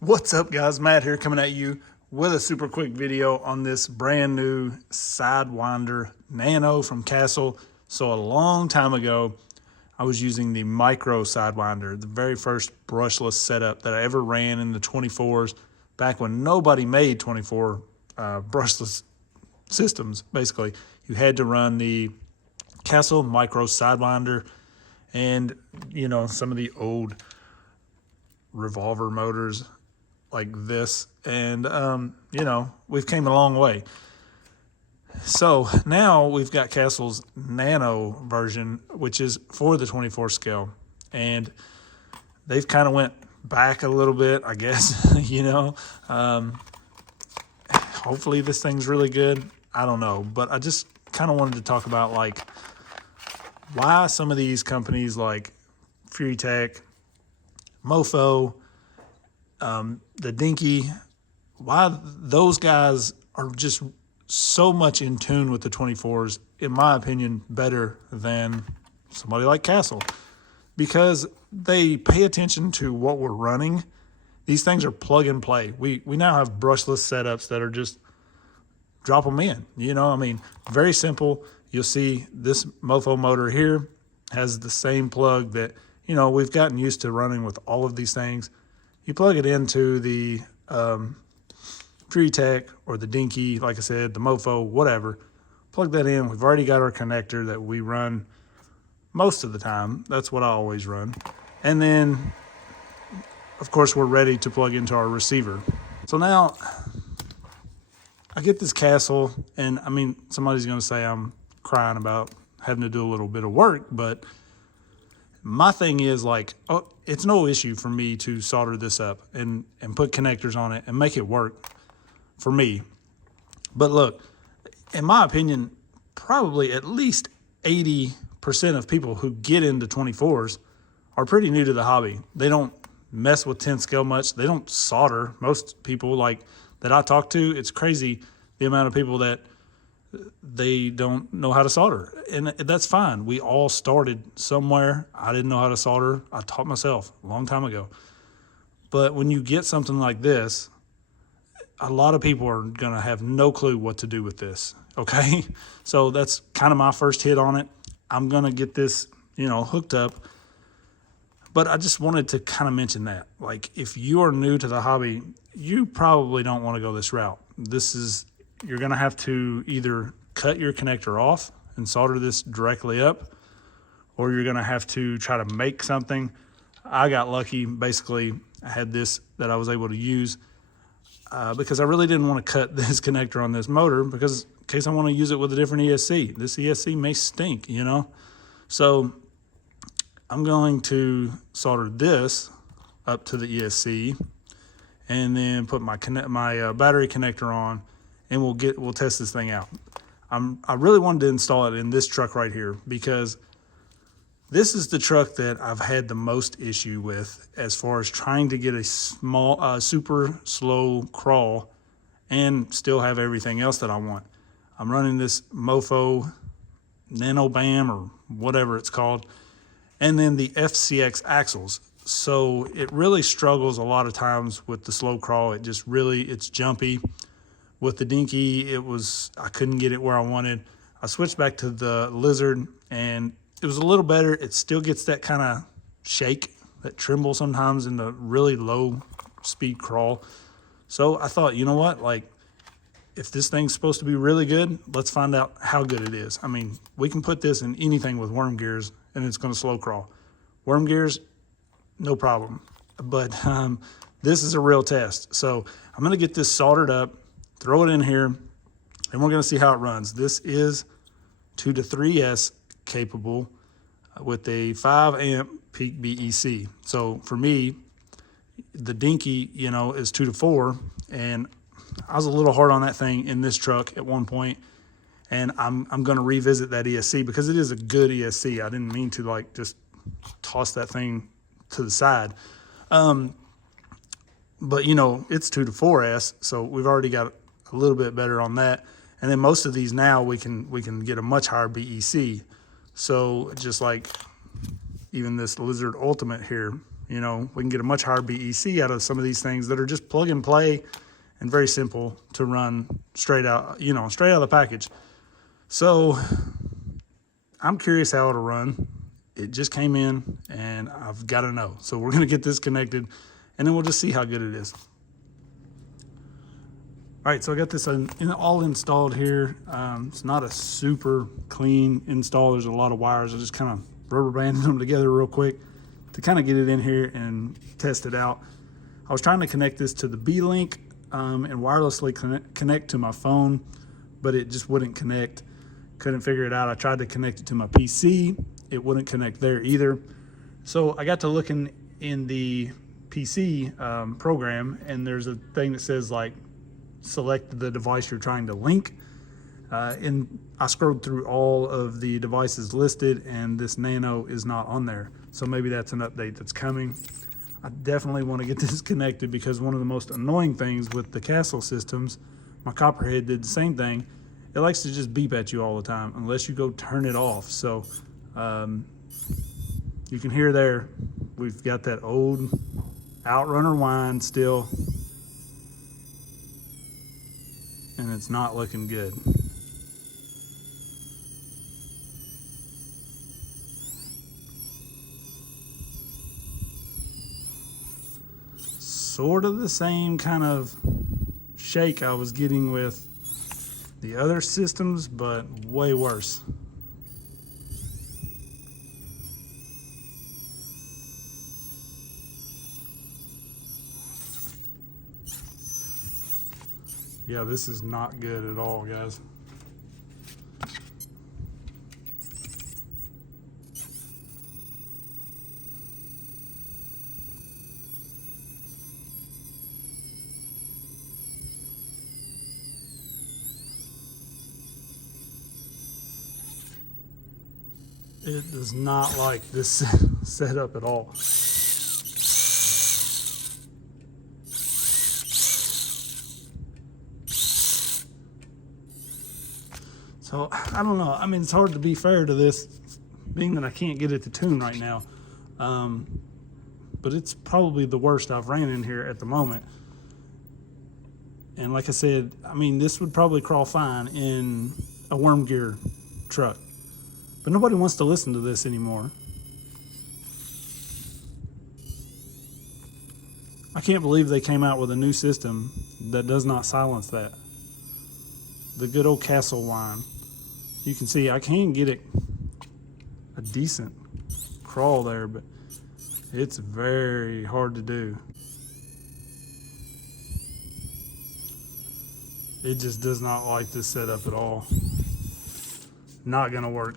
What's up, guys? Matt here, coming at you with a super quick video on this brand new Sidewinder Nano from Castle. So a long time ago, I was using the micro Sidewinder, the very first brushless setup that I ever ran in the 24s, back when nobody made 24 brushless systems. Basically, you had to run the Castle micro Sidewinder and, some of the old revolver motors like this, and we've came a long way. So now we've got Castle's Nano version, which is for the 24 scale, and they've kind of went back a little bit, I guess. Hopefully this thing's really good. I don't know, but I just kind of wanted to talk about like why some of these companies like Furitek, Mofo, the Dinky, why those guys are just so much in tune with the 24s, in my opinion, better than somebody like Castle, because they pay attention to what we're running. These things are plug and play. We now have brushless setups that are just drop them in. Very simple. You'll see this Mofo motor here has the same plug that, we've gotten used to running with all of these things. You plug it into the Furitek or the Dinky, like I said, the Mofo, whatever. Plug that in. We've already got our connector that we run most of the time. That's what I always run. And then, of course, we're ready to plug into our receiver. So now I get this Castle, and somebody's going to say I'm crying about having to do a little bit of work, but my thing is it's no issue for me to solder this up and put connectors on it and make it work for me. But look, in my opinion, probably at least 80% of people who get into 24s are pretty new to the hobby. They don't mess with 10 scale much. They don't solder. Most people that I talk to, it's crazy the amount of people that they don't know how to solder, and that's fine. We all started somewhere. I didn't know how to solder. I taught myself a long time ago. But when you get something like this, a lot of people are going to have no clue what to do with this, okay? So that's kind of my first hit on it. I'm going to get this, hooked up. But I just wanted to kind of mention that. If you are new to the hobby, you probably don't want to go this route. You're going to have to either cut your connector off and solder this directly up, or you're going to have to try to make something. I got lucky. Basically, I had this that I was able to use because I really didn't want to cut this connector on this motor because in case I want to use it with a different ESC. This ESC may stink, So I'm going to solder this up to the ESC and then put my battery connector on, and we'll test this thing out. I really wanted to install it in this truck right here because this is the truck that I've had the most issue with as far as trying to get a super slow crawl and still have everything else that I want. I'm running this Mofo Nano BAM or whatever it's called, and then the FCX axles. So it really struggles a lot of times with the slow crawl. It's jumpy. With the Dinky, I couldn't get it where I wanted. I switched back to the Lizard, and it was a little better. It still gets that kind of shake, that tremble sometimes in the really low speed crawl. So I thought, you know what? If this thing's supposed to be really good, let's find out how good it is. We can put this in anything with worm gears, and it's going to slow crawl. Worm gears, no problem. But this is a real test. So I'm going to get this soldered up, throw it in here, and we're going to see how it runs. This is 2 to 3S capable with a 5 amp peak BEC. So for me, the Dinky, is 2 to 4, and I was a little hard on that thing in this truck at one point, and I'm going to revisit that ESC because it is a good ESC. I didn't mean to just toss that thing to the side. But it's 2 to 4S, so we've already got a little bit better on that. And then most of these now we can get a much higher BEC. So just like even this Lizard Ultimate here, You know, we can get a much higher BEC out of some of these things that are just plug and play and very simple to run straight out, you know, straight out of the package. So I'm curious how it'll run. It just came in and I've got to know. So we're going to get this connected and then we'll just see how good it is. All right, so I got this all installed here. It's not a super clean install. There's a lot of wires. I just kind of rubber banded them together real quick to kind of get it in here and test it out. I was trying to connect this to the B-Link and wirelessly connect to my phone, but it just wouldn't connect. Couldn't figure it out. I tried to connect it to my PC. It wouldn't connect there either. So I got to looking in the PC program, and there's a thing that says like, select the device you're trying to link. And I scrolled through all of the devices listed and this Nano is not on there. So maybe that's an update that's coming. I definitely want to get this connected because one of the most annoying things with the Castle systems, my Copperhead did the same thing. It likes to just beep at you all the time unless you go turn it off. So you can hear there, we've got that old Outrunner whine still, and it's not looking good. Sort of the same kind of shake I was getting with the other systems, but way worse. Yeah, this is not good at all, guys. It does not like this setup at all. So I don't know. I mean, it's hard to be fair to this, being that I can't get it to tune right now. But it's probably the worst I've ran in here at the moment. And like I said, I mean, this would probably crawl fine in a worm gear truck. But nobody wants to listen to this anymore. I can't believe they came out with a new system that does not silence that. The good old Castle whine. You can see I can get it a decent crawl there, but it's very hard to do. It just does not like this setup at all. Not gonna work.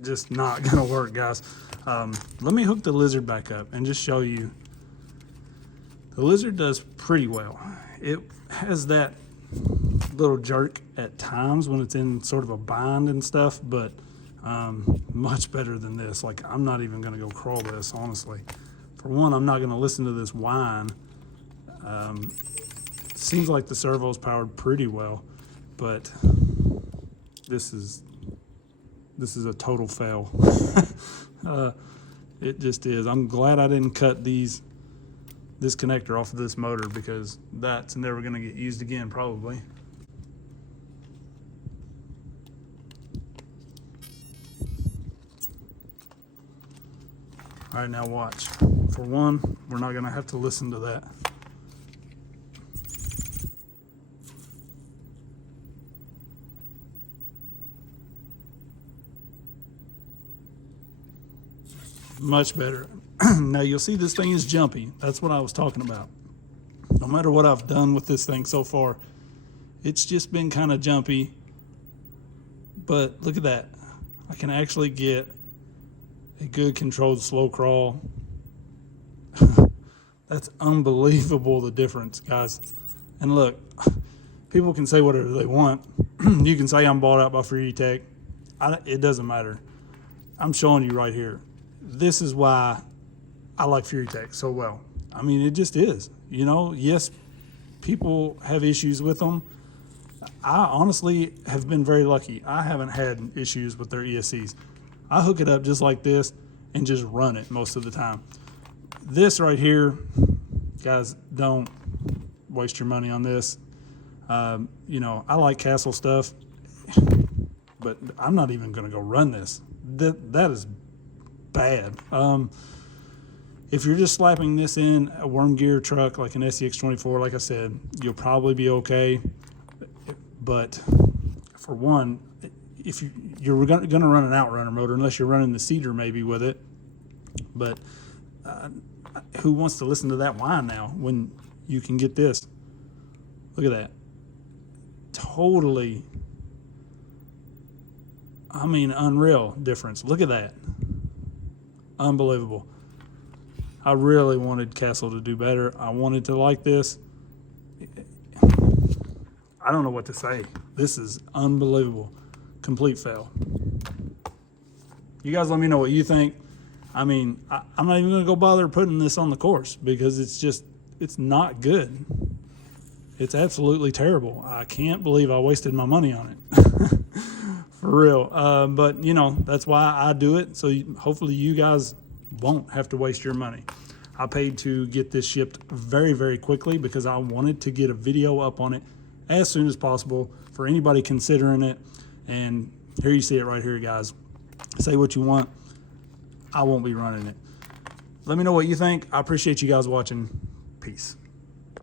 Just not gonna work, guys. Let me hook the Lizard back up and just show you. The Lizard does pretty well. It has that little jerk at times when it's in sort of a bind and stuff, but much better than this. Like, I'm not even gonna go crawl this, honestly. For one, I'm not gonna listen to this whine. Seems like the servo's powered pretty well, but this is a total fail. It just is. I'm glad I didn't cut this connector off of this motor because that's never gonna get used again, probably. All right, now watch. For one, we're not gonna have to listen to that. Much better. Now you'll see this thing is jumpy. That's what I was talking about. No matter what I've done with this thing so far, it's just been kind of jumpy. But look at that. I can actually get a good controlled slow crawl. That's unbelievable, the difference, guys. And look, people can say whatever they want. You can say I'm bought out by Furitek. It doesn't matter. I'm showing you right here. This is why I like Furitek so well. I mean, it just is. You know, yes, people have issues with them. I honestly have been very lucky. I haven't had issues with their ESCs. I hook it up just like this and just run it most of the time. this right here, guys, don't waste your money on this. You know, I like Castle stuff, but I'm not even going to go run this. That is bad. If you're just slapping this in a worm gear truck like an SCX24, like I said, you'll probably be okay. But for one, if you're going to run an outrunner motor, unless you're running the cedar maybe with it. But who wants to listen to that whine now when you can get this? Look at that. Totally, I mean, unreal difference. Look at that. Unbelievable. I really wanted Castle to do better. I wanted to like this. I don't know what to say. This is unbelievable. Complete fail. You guys let me know what you think. I mean, I'm not even going to go bother putting this on the course because it's not good. It's absolutely terrible. I can't believe I wasted my money on it. For real. But, you know, that's why I do it. So hopefully you guys won't have to waste your money. I paid to get this shipped very, very quickly because I wanted to get a video up on it as soon as possible for anybody considering it. And here you see it right here, guys. Say what you want. I won't be running it. Let me know what you think. I appreciate you guys watching. Peace.